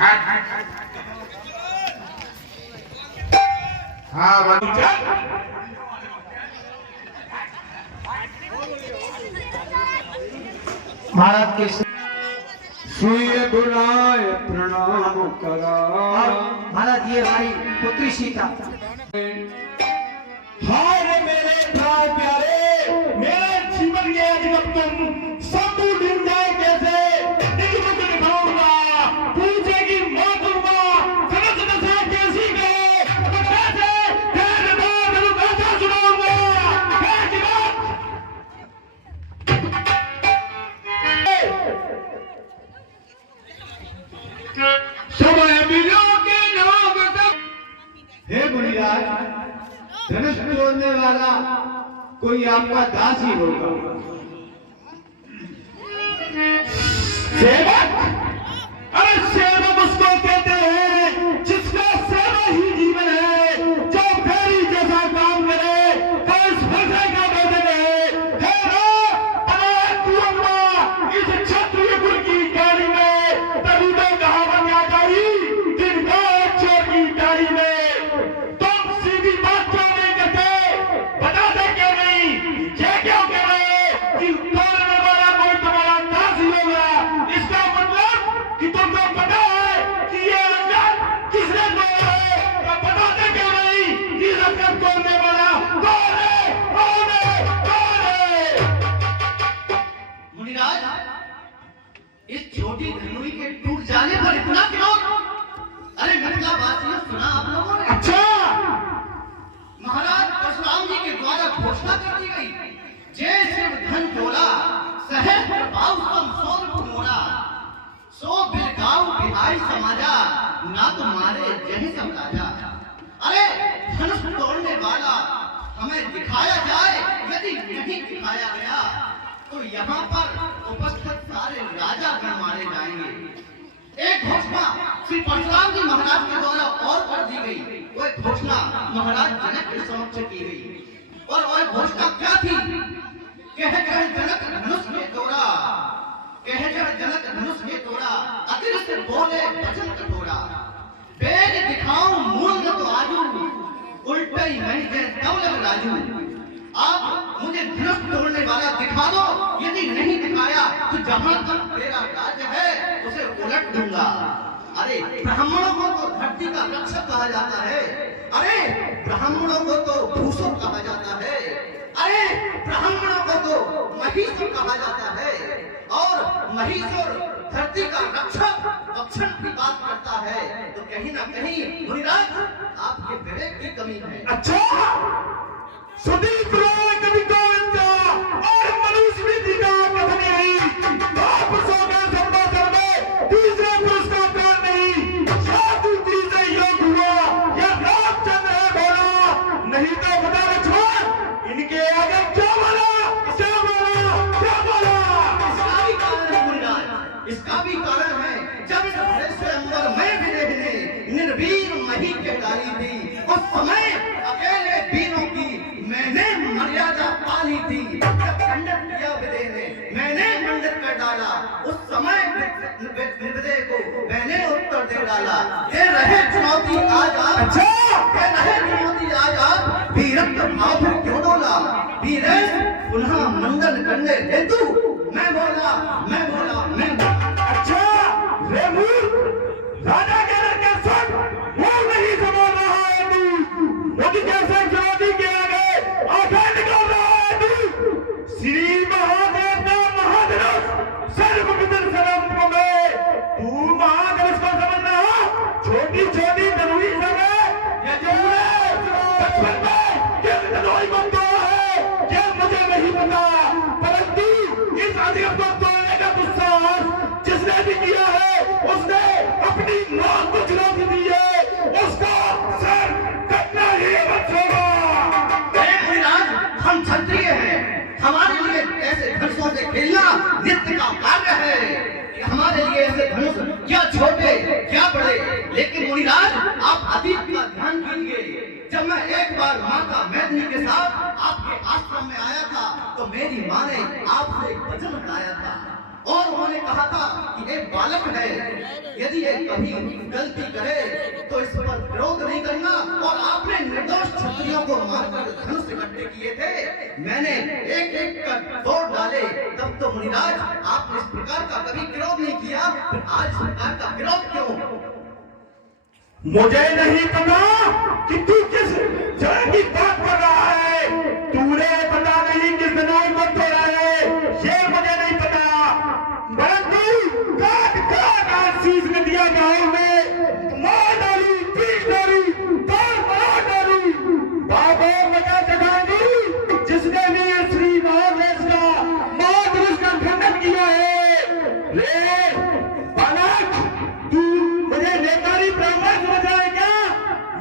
हाँ महाराज के सूर्य गुणाय प्रणाम करा। महाराज ये हमारी पुत्री सीता। हाय मेरे प्राण प्यारे, मेरे जीवन के जब तुम सब डूब जाए कैसे दिखमुख दिखाऊंगा, पूछेगी माँ दूंगा समझ दशा कैसी गए तो कैसे फिर बात कैसे सुनाऊंगा। समय मिलो के लोग सब। हे मुनिराज, धनुष तोड़ने वाला कोई आपका दास ही होगा। सेवक, अरे सेवक उसको कहते हैं जिसका सेवा ही जीवन है, जो फेरी जैसा काम करे तो इस फंसे का बदल है। इस क्षत्रिय कुल की गाड़ी में तभी तो कहावत आ गई, दिन रात चोर की गाड़ी में। तुम सीधी बात क्यों नहीं करते, बताते क्यों नहीं, ये क्यों कह रहे कि तोड़ने वाला कोई तुम्हारा दास ही होगा। इसका मतलब कि तुमको पता है कि ये रंगत किसने तोड़ा है, तो बताते क्यों नहीं कि रंगत तोड़ने वाला कौन है, कौन है, कौन है। मुनिराज, इस छोटी धनुई के टूट जाने पर इतना क्रोध? अरे घटना वासियों, सुना आप लोगों ने? अच्छा, महाराज परशुराम जी के द्वारा घोषणा कर दी गई, जय शिव धन तोड़ा सहस्त्र भाव सम सोन मोड़ा, सो बिलगाऊ बिहाई समाजा, ना तुम्हारे जय सब राजा। अरे धनुष तोड़ने वाला हमें दिखाया जाए, यदि नहीं दिखाया गया तो यहाँ पर उपस्थित सारे राजा गण मारे जाएंगे। एक घोषणा श्री परशुराम जी महाराज के द्वारा और कर दी गई। वो एक घोषणा महाराज जनक के समक्ष की गई, और वह घोषणा क्या थी? कह जनक धनुष के तोड़ा, कह जनक धनुष के तोड़ा, अतिरिक्त बोले वचन कठोरा, वेद दिखाऊं मूल न तो आजू, उल्टे ही मैं जय दौलत राजू। आप मुझे धनुष तोड़ने वाला दिखा दो, यदि नहीं दिखाया तो जहां तक मेरा राज्य है उसे उलट दूंगा। अरे ब्राह्मणों को तो धरती का रक्षक कहा जाता है, अरे ब्राह्मणों को तो भूषण कहा जाता है, अरे ब्राह्मणों को तो महीश्वर कहा जाता है, और महीश्वर धरती का रक्षक रक्षण की बात करता है, तो कहीं ना कहीं मुनिराज आपके विवेक की कमी है। अच्छा, सुदीप राय कवि गोविंद का और मनुष्य विधि का कथन यही, आप सोगा संवादर में तीसरे पुरुष का कौन नहीं, साधु तीसरे योग हुआ या रामचंद्र है बोला, नहीं तो बता लक्ष्मण इनके आगे क्या बोला, क्या बोला, क्या बोला। इसका भी कारण है मुनिराज, इसका भी कारण है। जब इस भरे स्वयंवर में भिने भिने निर्वीर मही के डाली थी, उस समय अकेले वीरों की मैंने मर्यादा पाली थी। जब खंडन किया विदे ने, मैंने खंडित कर डाला, उस समय विदे को मैंने उत्तर दे डाला। ये रहे चुनौती आज आप, अच्छा, ये रहे चुनौती आज आप, वीरत्व भाव क्यों डोला, वीरेश पुनः मंडन करने हेतु मैं बोला, मैं बोला, मैं बोला। अच्छा, रेमू राजा के लड़के सुन, वो नहीं संभाल रहा है तू, वो कैसे चुनौती के आगे आगे निकल रहा है तू। श्री महादेव का महाधनुष सर्वविदित सर्वज्ञ में, तू महाधनुष को समझना छोटी छोटी धनुई समय या जो बचपन में किस धनुई को तोड़ा है क्या मुझे नहीं पता, परंतु इस अधिक को तोड़ने का दुस्साहस जिसने भी किया है उसने अपनी मौत को चुनौती दी है, उसका सर कटना ही मत होगा। हम क्षत्रिय हैं, हमारे लिए ऐसे धनुषों से खेलना नित्य का कार्य है। हमारे लिए ऐसे धनुष क्या छोटे क्या बड़े, लेकिन मुनिराज आप अतीत का ध्यान कीजिए। जब मैं एक बार माता मैथिली के साथ आपके आश्रम में आया था, तो मेरी माँ ने आपसे एक वचन बताया था, और उन्होंने कहा था कि एक बालक है, यदि ये कभी गलती करे तो इस पर विरोध नहीं करना। और आपने निर्दोष क्षत्रियों को मारकर धनुष इकट्ठे किए थे, मैंने एक एक कर तोड़ डाले, तब तो मुनिराज आपने इस प्रकार का कभी विरोध नहीं किया, फिर आज इस प्रकार का विरोध क्यों? मुझे नहीं पता कि तू किस जगह की बात कर रहा है, तूने पता नहीं किस दिनों को तोड़ा है, ये मुझे नहीं पता। परंतु काट काट आशीष ने दिया गाँव में, मार डालू, पीट डालू, तोड़ मरोड़ डालू, बाबा मजा जगाऊंगी जिसने भी श्री महावेश का महापुरुष का खंडन किया है। रे बालक, तू मुझे नेतारी ब्राह्मण समझ रहा है क्या?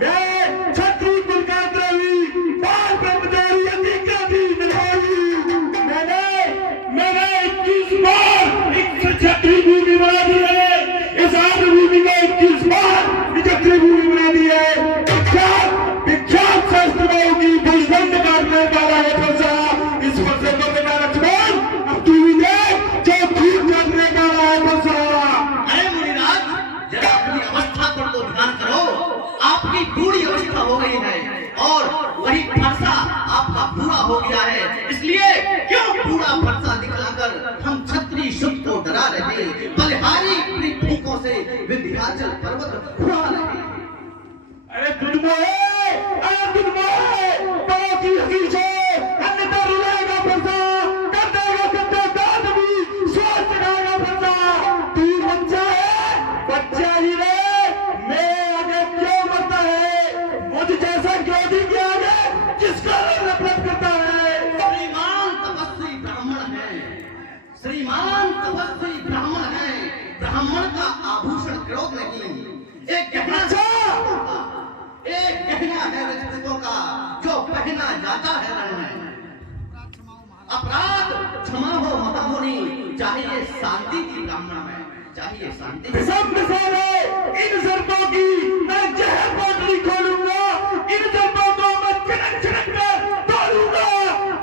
मैं क्षत्रिय कुल का द्रोही, बाल ब्रह्मचारी, अधिकारी, निर्वाही, मैंने 21 बार एक क्षत्रिय भूमि बना दी है, इस आर्य भूमि को 21 बार क्षत्रिय भूमि बना दी है। विख्यात शास्त्रबाओं की भुजदंड काटने वाला है फंसा, इस फंसे को बेटा लक्ष्मण, अब तू भी देख जो खून काटने वाला है फंसा। अरे मुनिराज, जरा अपनी अवस्था पर तो ध्यान करो, आपकी बूढ़ी अवस्था हो गई है और वही फरसा आपका पूरा हो गया है, इसलिए क्यों पूरा फरसा दिखलाकर हम क्षत्रिय शुद्ध को डरा रहे, बलिहारी अपनी फूंकों से विंध्याचल पर्वत उड़ा रहे। अरे तुझको बड़ों की हकीकत है, अन्यथा रुलाएगा फरसा, कर देगा कत्ते दांत भी, सोच लगाएगा फरसा। तू बच्चा है, बच्चा ही रहे, मैं आगे क्यों मरता है, मुझ जैसा क्रोधी के आगे किसका नफरत करता है? श्रीमान तपस्वी ब्राह्मण है, श्रीमान तपस्वी ब्राह्मण है, ब्राह्मण का आभूषण क्रोध नहीं, एक गहना है रजपूतों का जो पहना जाता है रण में। अपराध क्षमा हो महामुनि, चाहिए शांति की ब्राह्मण में, चाहिए शांति। सब मिसालें इन शर्तों की मैं जहर पोटली खोलूंगा, इन शर्तों को मैं चिनक चिनक कर तोड़ूंगा,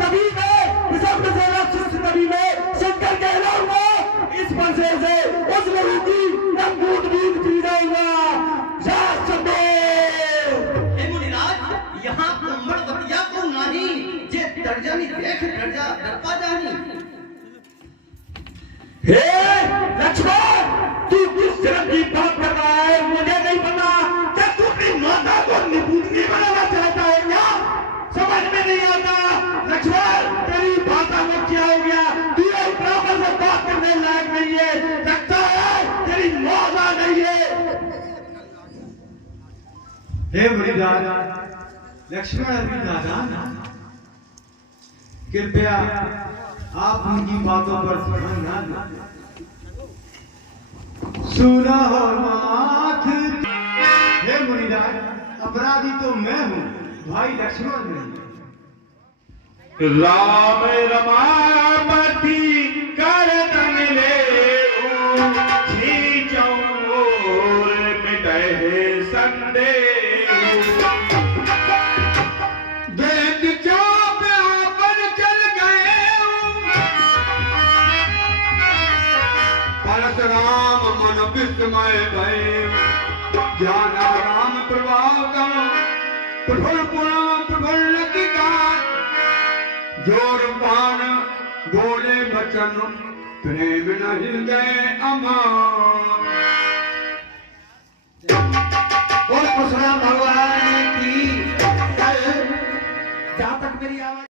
तभी मैं सब मिसाला सुस्त, तभी मैं शंकर कहलाऊंगा, इस फंसे से उस लहू की नंगूट बूंद पी जाऊंगा। यहाँ ब्राह्मण बतिया को नाही, जे दर्जनी देख डरपा जानी। हे लक्ष्मण, तू किस जन्म की बात कर रहा है, मुझे नहीं पता। क्या तू अपनी माता को निपुणी बनाना चाहता है क्या? समझ में नहीं आता। लक्ष्मण, तेरी भाषा में क्या हो गया? तू एक ब्राह्मण से बात करने लायक नहीं है, लगता है तेरी मौजा नहीं है। हे मुनिराज, लक्ष्मण अभी नादान, कृपया आप उनकी बातों पर ध्यान ना दें। सुना हो माथ। हे मुनिराज, अपराधी तो मैं हूँ, भाई लक्ष्मण नहीं। राम रमापति कर तन ले चौर मिटे संदेह, राम मन विस्मय भय, ज्ञान राम प्रभाव प्रफुल्ल की गान, जोर पान बोले बचन प्रेम न हृदय अमान। और परशुराम भगवान की जहाँ तक मेरी आवाज